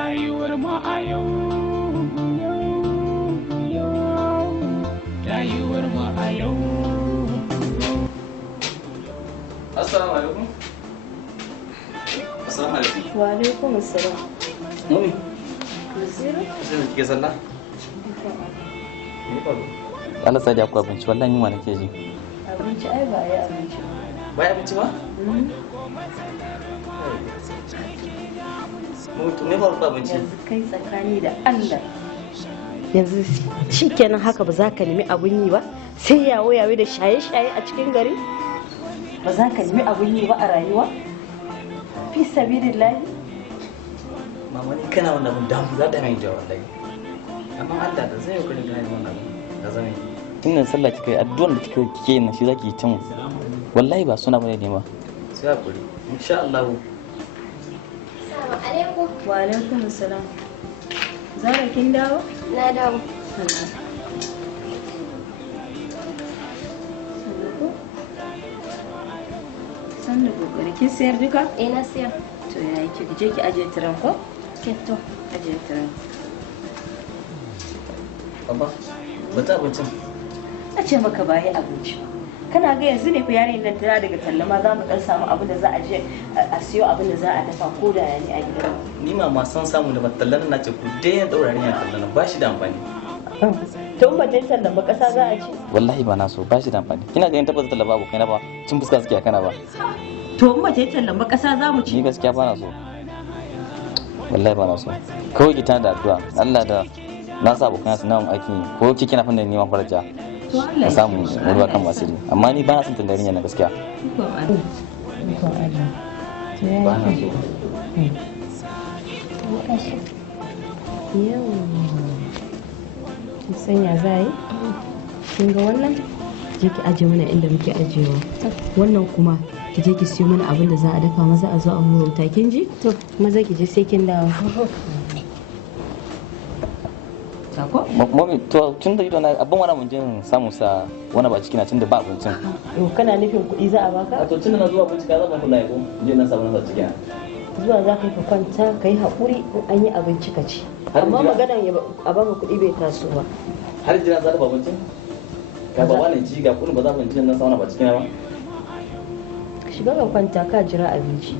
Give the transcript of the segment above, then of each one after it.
rayuwar mu a yau, rayuwar mu a yau. Assalamu alaikum. Assalamu alaikum. Wa alaikum assalam. Mami. Basira? Sai kike sallah? Ni fa. Allah sai da akwai abinci wallahi yunwa nake ji. Abinci ai ba ya abinci. Ba ya abinci ba? Mutu ne ba abinci. Yanzu kai tsakani da Allah. Yanzu shikenan haka ba za ka nemi abun yi ba? Sai yawo yawo da shaye-shaye a cikin gari? Ba za ka nemi abun yi ba a rayuwa? Fi sabilillahi. Mama ni kana wannan mun damu za ta mai jawo wallahi. Amma Allah da zai yi kullun kana wannan da zan yi. Innan sallah kika yi addu'ar da kike yin nan shi zaki yi tun. Wallahi ba suna bane ne ba. Sai hakuri. Insha Allah. Assalamu alaikum. Wa alaikum assalam. Zara kin dawo? Na dawo. San da kokari kin sayar duka? Na siya. To yayi ki je ki aje tiran ko? Ke to. Aje tiran. Baba, ba ta abincin. A ce maka bayi abinci. Kana ga yanzu ne fa yarin nan tana daga tallama za mu dan samu abin da za a je a siyo abin da za a dafa ko da yani a gidan. Ni ma san samu da tallan na ce ku dai daurarin ya tallan ba shi da amfani. To in ba dai tallan ba kasa za a ci. Wallahi ba na so ba shi da amfani. Kina ga in tabbata tallan babu kai na ba cin fuska suke a kana ba. To in ba dai tallan ba kasa za mu ci. Ni gaskiya ba na so. Wallahi ba na so. Kawai ki tana da addu'a Allah da na sa abokan su nan aikin ko kike na fannin neman faraja. Na samu ruwa kan masiri amma ni ba na son tandarin yana gaskiya. Ba na so. Yau. Kin sanya za yi? Kin ga wannan? Je ki aje mana inda muke ajewa. Wannan kuma ki je ki siyo mana abin da za a dafa maza a zo a huta kin ji? To maza ki je sai kin dawo. Sako? Mami to tun da ido na abin wani mun jin samu sa wani ba ciki na tun da ba abincin. Yau kana nufin kuɗi za a baka? A to tun da na zuwa abinci ka zama kula ko je na samu na ciki. Zuwa za ka yi ka kwanta ka yi haƙuri in an yi abinci ka ci. Amma maganan a baka kuɗi bai taso ba. Har jira za ta ba abincin? Ka ba wani ji ga kuɗin ba za ku ji na samu na ba ciki na ba. Ka shiga ka kwanta ka jira abinci.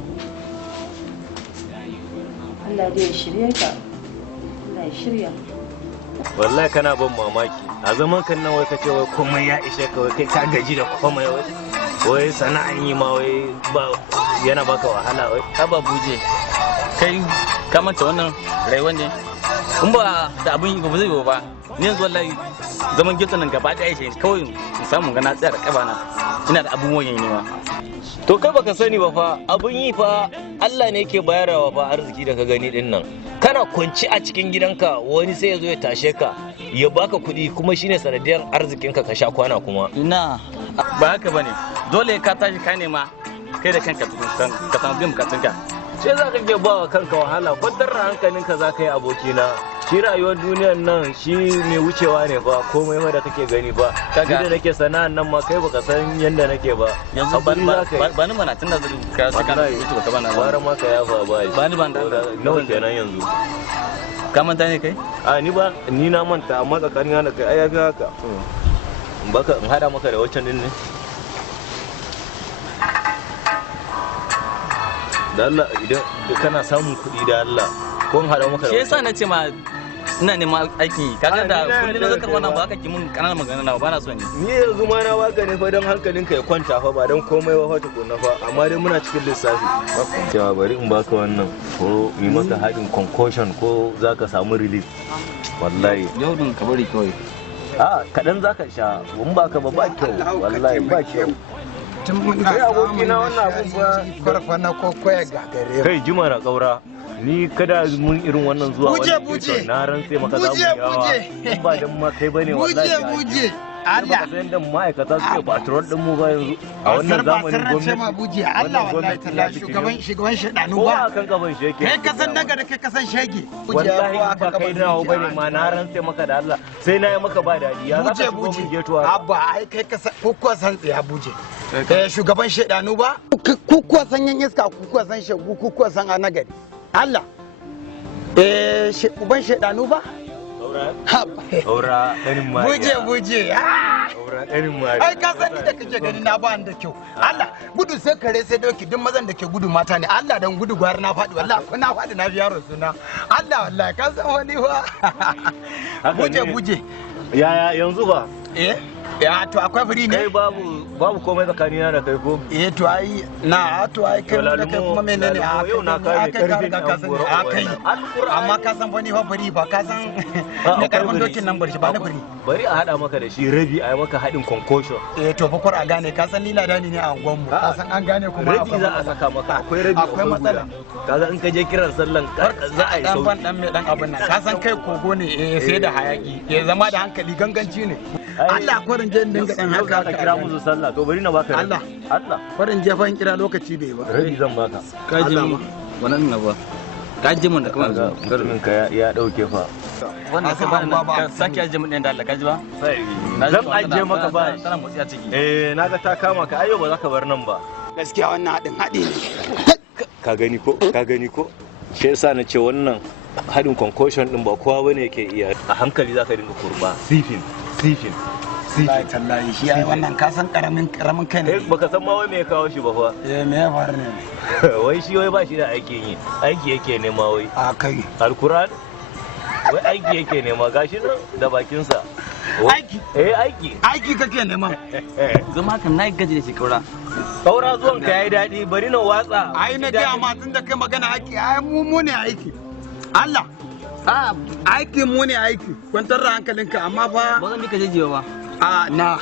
Allah dai ya shirye ka. Allah ya shirya. Wallahi kana ban mamaki a zaman kan nan wai kace wai komai ya ishe ka wai kai ka gaji da komai wai sana'an yi ma wai ba yana baka wahala wai Ka ba buje. Kai ka manta wannan rayuwar ne. In ba da abin ba zai yi ba. Ni yanzu wallahi zaman gitsa nan gaba ɗaya ce kawai in samu gana tsaya da kaba na. Ina da abubuwan yin yawa. to kai baka sani ba fa abun yi fa Allah ne yake bayarwa fa arziki da ka gani din nan kana kwanci a cikin gidanka wani sai ya zo ya tashe ka ya baka kuɗi kuma shine sanadiyar arzikinka ka sha kwana kuma Ina ba haka bane dole ka tashi ka nema kai da kanka ka samu biyan bukatunka. sai za ka ke ba wa kanka wahala kwantar da hankalinka za ka yi abokina shi rayuwar duniyar nan shi mai wucewa ne fa komai ma da kake gani ba kaga da nake sana'an nan ma kai baka san yanda nake ba yanzu ba ni mana tunda ka saka na wuce baka bana bara maka ya ba ni ban da nawa kenan yanzu ka manta ne kai a ni na manta amma tsakanin da kai ai yafi haka baka in hada maka da wancan din ne da Allah idan kana samun kuɗi da Allah ko in hada maka da shi yasa na ce ma ina neman aikin yi kaga da kullum na zakar wannan ba haka ki mun kananan magana na ba na so ni yanzu ma na baka ne fa don hankalinka ya kwanta fa ba don komai ba fa tukunna fa amma dai muna cikin lissafi cewa bari in baka wannan ko yi maka haɗin concoction ko zaka samu relief wallahi yau din ka bari kawai a kaɗan zaka sha in baka ba kyau wallahi ba kyau kai abokina wannan abun ba farfa na kokoya gagare kai jima na kaura ni kada mun irin wannan zuwa buje na rantse maka za mu yawa in ba dan ma kai bane wallahi buje Allah ba da ma'aikata suke patrol din mu ba yanzu a wannan zamanin gwamnati ma buje Allah wallahi tallahi shugaban shedanu ba ko kan gaban shi yake kai ka san daga da kai ka san shege wallahi ba kai nawa bane ma na rantse maka da Allah sai na yi maka ba dadi ya za ka shigo mun getuwa abba ai kai ka san ko san tsaya buje kai shugaban shedanu ba ku san yan iska ku san shegu ku san anagari Allah Uban shaidanu ba? Aura ɗanin mariya. Buje. Aura ɗanin mariya. Ai ka sani da kake gani na ba da kyau. Allah gudu sai kare sai doki duk mazan da ke gudu mata ne. Allah dan gudu gwar na faɗi wallahi ko na faɗi na biya suna. Allah wallahi ka san wani ba. Buje. Yaya yanzu ba? Ya to akwai firi ne? Kai babu komai tsakanina da kai ko? To ai kai da kai kuma menene a yau na kai karfin a kai amma ka san fani fa fari fa ka san ne karfin dokin nan barshi ba na fari bari a hada maka da shi rabi a maka hadin concussion to fa kur a gane ka san ni ladani ne a angon mu ka san an gane kuma rabi za a saka maka akwai matsala kaga in ka je kiran sallan za a yi sauki dan mai dan abin nan ka san kai kogo ne sai da hayaki zama da hankali ganganci ne Allah kwarin je dinga dan haka ka kira musu sallah to bari na baka Allah kwarin je fa in kira lokaci bai ba rabi zan baka ka ji mu wannan na ba ka ji mun da kuma garin ka ya dauke fa wannan ka ba sake aje mun da Allah ka ji ba zan aje maka ba tana motsi a ciki naga ta kama ka ayo ba za ka bar nan ba gaskiya wannan haɗi ne ka gani ko shi yasa na ce wannan hadin concussion din ba kowa bane yake iya a hankali zaka dinga kurba sifin tallahi shi ai wannan ka san karamin kai ne baka san ma wai me ya kawo shi ba fa me ya faru ne wai shi wai ba shi da aikin yi aiki yake nema wai a kai alquran wai aiki yake nema gashi nan da bakin sa aiki kake nema zama kan nayi gaji da shi kaura zuwan ka yayi dadi bari na watsa ai na ga ma tun da kai magana aiki ai mu ne aiki Allah aiki mu ne aiki kwantar da hankalinka amma fa ba zan bika jejewa ba na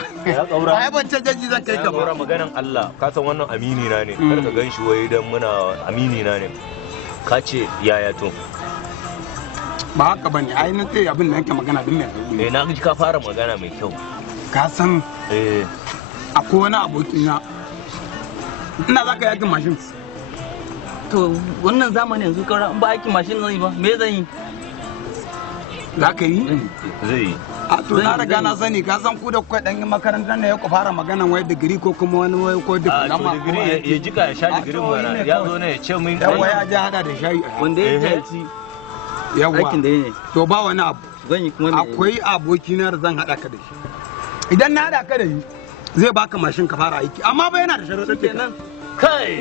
ai ban ce jaji zan kai ka ba maganan Allah ka san wannan amini na ne kar ka ganshi wai dan muna amini na ne ka ce yaya to ba haka bane ai na ce abin da yake magana din ne na ji ka fara magana mai kyau ka san akwai wani abokina ina zaka yaki mashin to wannan zamani yanzu kaura in ba aikin mashin zan yi ba me zan yi za ka yi zai yi a to na riga na sani ka san ku da kuka dan makarantar ne ya ku fara magana wai digiri ko kuma wani wai ko diploma digiri ya jika ya sha digirin mana ya zo ne ya ce min yawa ya ji hada da shayi wanda ya jahilci aikin da ne to ba wani abu zan yi kuma akwai abokina da zan hada ka da shi idan na hada ka da shi zai baka mashin ka fara aiki amma ba yana da sharuɗa kenan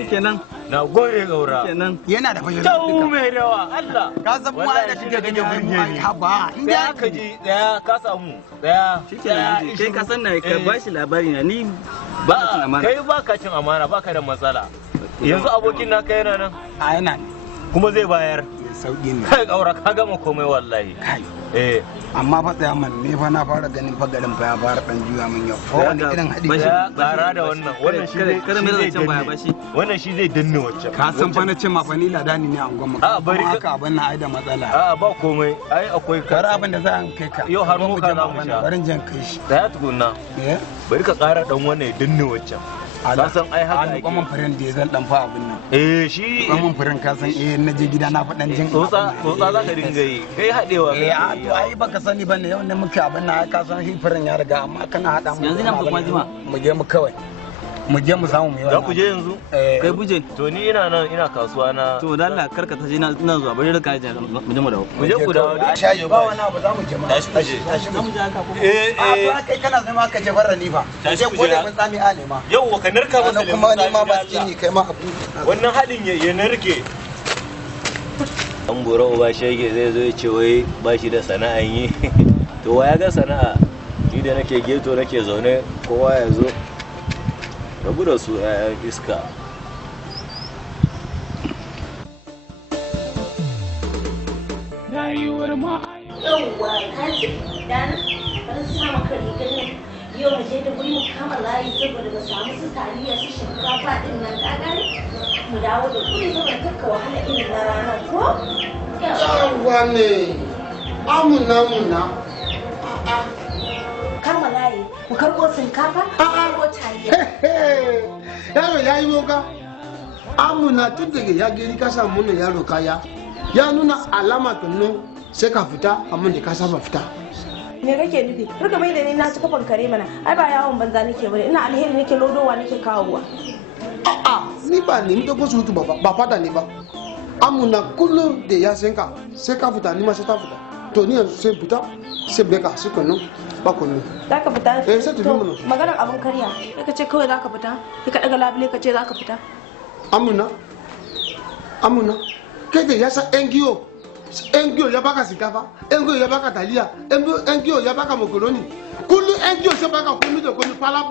kenan na gode gaura kenan yana da fashin tau mai rawa Allah ka san mu da kike gani mu ai haba inda ka ji daya ka samu daya shikenan kai ka san na ka bashi labari na ni ba cin amana kai ba ka cin amana ba ka da matsala yanzu abokin naka yana nan a yana kuma zai bayar sauki ne kai gaura ka gama komai wallahi kai amma fa tsaya man ne fa na fara ganin fa garin fa ya fara dan juya min yau ko wani irin hadi tsara da wannan shi zai kada mai zancen baya bashi wannan shi zai danne wacce ka san fa na ce ma fa ni ladani ne a gwamma a bari haka abin nan ai da matsala a ba komai ai akwai kar abin da za a kai ka yau har mu ka za mu sha barin jan kai shi da ya tukunna bari ka tsara dan wannan ya danne wacce ka san ai haka ake kuma furen da zan dan fa abin nan shi kuma furen ka san na je gida na fadan jin tsotsa za ka dinga yi kai hadewa a to ai baka sani bane yau ne muke abin nan ai ka san shi furen ya riga amma kana hada mu yanzu nan kuma jima mu je mu kawai mu je mu samu mu yi za ku je yanzu kai buje to ni ina nan ina kasuwa na to dan Allah karka ta je na zuwa bari da kai mu je mu dawo mu je ku dawo shayi ba wani abu za mu je mu tashi mu je haka ko a kai kana zama ka je barra ni fa je ko da mun tsami ale ma yau ka narka masa lemun kuma ni ma ba ni kai ma abu wannan hadin ya narke an bura uba shege zai zo ya ce wai ba shi da sana'an yi to wa ya ga sana'a ni da nake geto nake zaune kowa ya zo rabu da su 'ya'yan iska rayuwar ma yauwa kaji dana bari su sa maka rigar nan yau mu je da wuri mu kama layi saboda mu samu su taliya su shinkafa din nan ka gani mu dawo da kuɗi saboda kakka wahala irin na ranar ko yawwa ne amuna kama layi mu karɓo shinkafa ko taliya yaro ya yi woga amuna tun daga ya gari ka samu ne yaro kaya ya nuna alama tunnu sai ka fita amma da ka saba fita me kake nufi rika mai da ni na ci kafan kare mana ai ba yawon banza nake bane ina alheri nake lodowa nake kawowa ni ba ni da ko sutu ba fada ne ba amuna kullum da ya san ka sai ka fita ni ma sai ta fita to ni yanzu sai fita sai beka sai kanu ba kunu za ka fita sai ta dumu maganar abin karya sai ka ce kawai za ka fita sai ka daga labule ka ce za ka fita amuna kai da ya san NGO ya baka shinkafa NGO ya baka taliya NGO ya baka makaroni kullum NGO sai baka kunu da kunu fala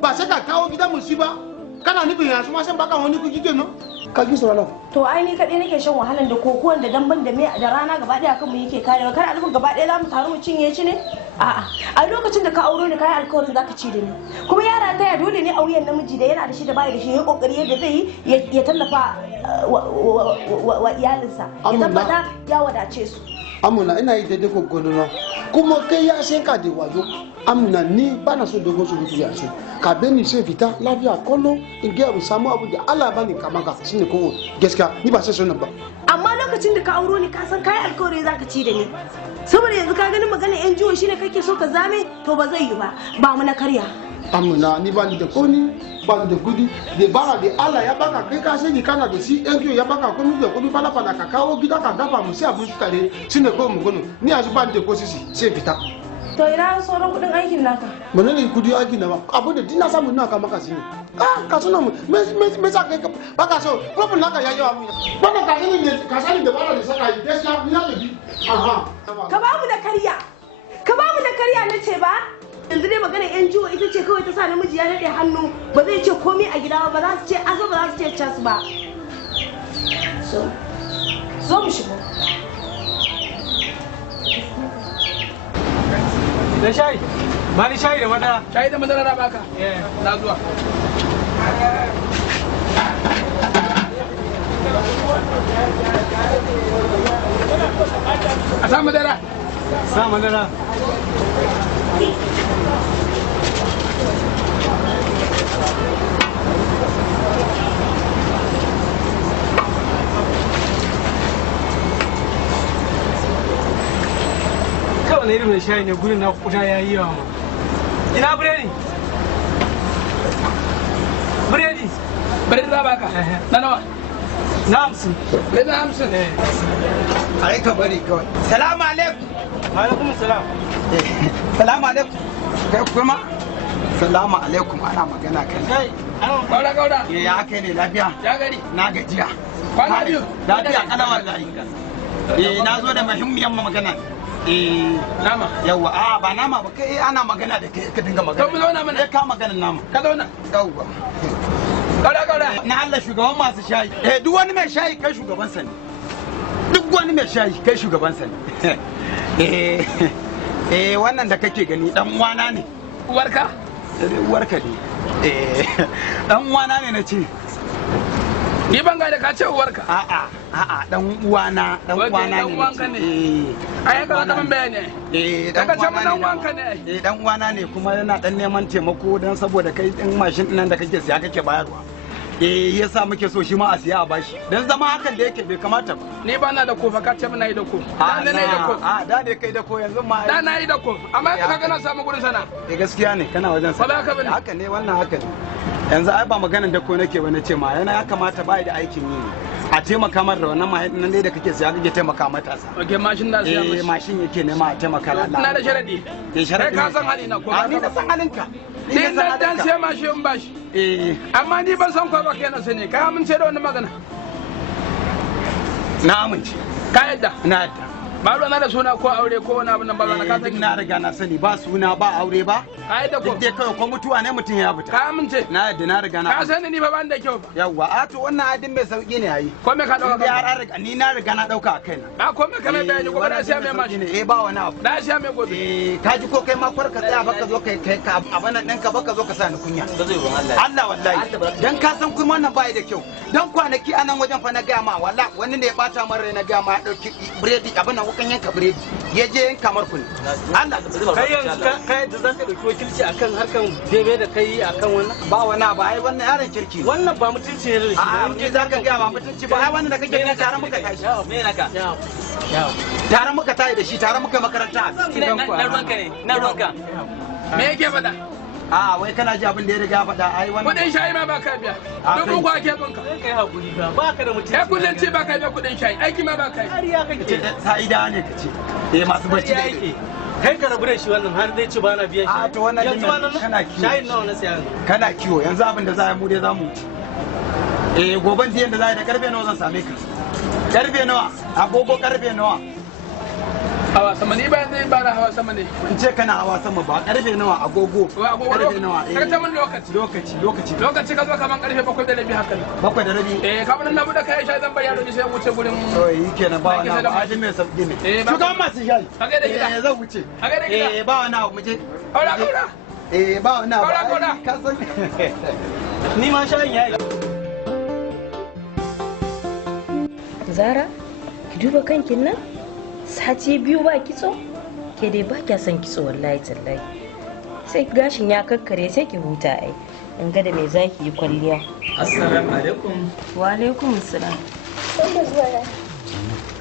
ba sai ka kawo gidan mu shi ba kana nufin yanzu ma sai baka wani kuki kenan ka ji sauran to ai ni kadai nake shan wahalan da kokuwan da damban da da rana gaba daya kan mu yake karewa kar alifin gaba daya zamu taru mu cinye shi ne a'a a lokacin da ka auro ni kai alkawarin zaka ci da ni kuma yara ta ya dole ne a wuyan namiji da yana da shi da bai da shi ya kokari yadda zai yi ya tallafa wa iyalinsa ya tabbata ya wadace su amuna ina yi daidai kokono kuma kai ya san ka da wayo amuna ni bana so dogon su mutu yanzu ka beni sai fita lafiya kollo in ga mu samu abu da Allah bani kamaka shine ko gaskiya ni ba sai sunan ba amma lokacin da ka auro ni ka san kai alkawari zaka ci da ni saboda yanzu ka ganin magana yan jiwo shine kake so ka zame to ba zai yi ba mu na karya amuna ni ba ni da koni ba ni da gudi da bara da Allah ya baka kai ka sani kana da shi yan jiwo ya baka koni da kudi fala ka kawo gida ka dafa mu sai abun su tare shine ko mu gono ni yanzu ba ni da kosisi sai fita to ina sauran kudin aikin naka mana ne kudi aikin na ba abu da dina samu na ka maka shi ne ka suna mu me sa kai baka so problem naka ya yawa mu bana ka sani da bara da saka yi gaskiya ni na da bi aha ka ba mu da karya na ce ba yanzu dai magana yan jiwo ita ce kawai ta sa namiji ya daɗe hannu ba zai ce komai a gida ba za su ce aso ba za su ce cas ba so mu shigo da shayi ba ni shayi da madara shayi da madara na baka na zuwa a sa madara kawai na irin mai shayi ne gudun na kuta ya yi yawa ma ina biredi za baka na nawa na 50 biredi na 50 ai ka bari kawai salamu alaikum alaikum salam salamu alaikum kai kuma salamu alaikum ana magana kan kai gauda ya kai ne lafiya ya gari na gajiya kwana biyu lafiya kana wallahi na zo da muhimmiyan magana nama yawa ba nama ba kai ana magana da kai ka dinga magana to mu zauna mana ka magana nama ka zauna yawa gauda na Allah shugaban masu shayi duk wani mai shayi kai shugaban sa ne duk wani mai shayi kai shugaban sa ne wannan da kake gani dan uwana ne uwarka ne dan uwana ne na ce ni ban ga da ka ce uwarka a'a dan uwana ne ai ka da ban bayani dan uwanka ne dan uwana ne kuma yana dan neman taimako dan saboda kai din mashin nan da kake siya kake bayarwa yasa muke so shi ma a siya a bashi dan zama hakan da yake bai kamata ba ni ba na da ko fa ka ce na yi da ko da ne kai da ko yanzu ma da na yi da ko amma ka ga na samu gurin sana gaskiya ne kana wajen sa haka ne wannan haka ne yanzu ai ba maganan da ko nake ba nace ma yana ya kamata bai da aikin yi a taimaka mar da wannan mahaifin nan dai da kake siya kake taimaka matasa okay mashin da siya mashin yake nema a taimaka Allah ina da sharadi kai ka san hali na ko ni da san halinka ni dan sai mashin bashi amma ni ban san ko ba kai na sani ka amince da wannan magana na amince ka yadda na yadda ba ruwa na da suna ko aure ko wani abin nan ba na ka sani na riga na sani ba suna ba aure ba ka yadda ko dai kawai ko mutuwa ne mutum ya fita ka amince na yadda na riga na ka sani ni ba ban da kyau ba yawa a to wannan adin mai sauki ne yayi ko me ka dauka ya riga ni na riga na dauka a kaina ba ko me ka mai bayani ko na siya mai mashi ba wani abu na siya mai gobe ka ji ko kai ma kwar ka tsaya baka zo kai ka abin nan ɗinka baka zo ka sa ni kunya Allah wallahi dan ka san kuma wannan bai da kyau dan kwanaki anan wajen fa na ga ma wallahi wani ne ya bata min rai na ga ma ya dauki biredi abin nan wukan yanka biredi ya je yin kamar kun Allah kai yanzu kai da zaka dauki wakilci akan harkan bebe da kai akan wannan ba wani ba ai wannan yaron kirki wannan ba mutunci ne da shi a ni zaka ga ba mutunci ba ai wannan da kake gani tare muka tashi me naka tare muka tayi da shi tare muka makaranta na ruwanka ne na ruwanka me yake fada a wai kana ji abin da ya riga faɗa ai wannan kudin shayi ma ba ka biya dubu kwa ke bunka kai hakuri ba ba ka da mutunci ya kullun ce ba ka biya kudin shayi aiki ma ba ka yi ƙarya kake sa'ida ne kace masu bacci da yake kai ka rabu da shi wannan har zai ci bana biyan shi a to wannan yanzu wannan kana kiwo shayin nawa na siya kana kiwo yanzu abin da za a mu dai za mu goban diyan da za a yi da karfe nawa zan same ka karfe nawa agogo karfe nawa hawa sama ni ba zai ba na hawa sama ne in ce kana hawa sama ba karfe nawa agogo karfe nawa ka ta mun lokaci ka zo kaman karfe 7:30 haka ne 7:30 kamar na buɗe kai shayi zan bayyana ni sai wuce gurin to yi kenan ba wani abu ajin mai sauki ne shugaban masu shayi kage da gida zan wuce kage da gida ba wani abu mu je aura ba wani abu ka san ni ma shayin yayi Zara, ki duba kankin nan? Sati biyu ba kitso? Ke dai ba kya son kitso wallahi tallahi. Sai gashin ya kakkare sai ki huta ai. In ga da me zaki yi kwalliya. Assalamu alaikum. Wa alaikum assalam.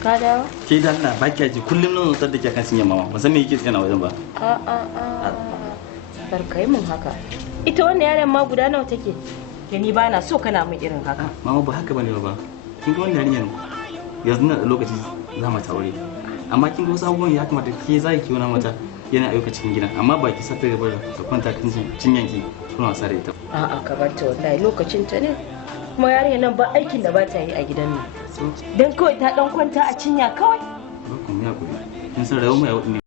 Ka dawo? Ke da Allah ba kya ji kullum nan tsar da ke kan sinya mama. Ba san me yake tsana wajen ba. Barkai mun haka. Ita wannan yaran ma guda nawa take? Da ni ba na so kana min irin haka. Mama ba haka bane ba. Kin ga wannan yarinyar yanzu na lokaci za mu ta aure. Amma kin ga wasu abubuwan ya kamata ke za ki wani mata yana ayyuka cikin gidan amma ba ki sata gaba da kwanta kan cinyanki kuna wasa da ita. A'a ka bar ta wallahi lokacin ta ne. Kuma yarinyar nan ba aikin da ba ta yi a gidan nan. Dan kawai ta dan kwanta a cinya kawai. Ba ku ya kuri. Kin san rayuwar mu ya wani ne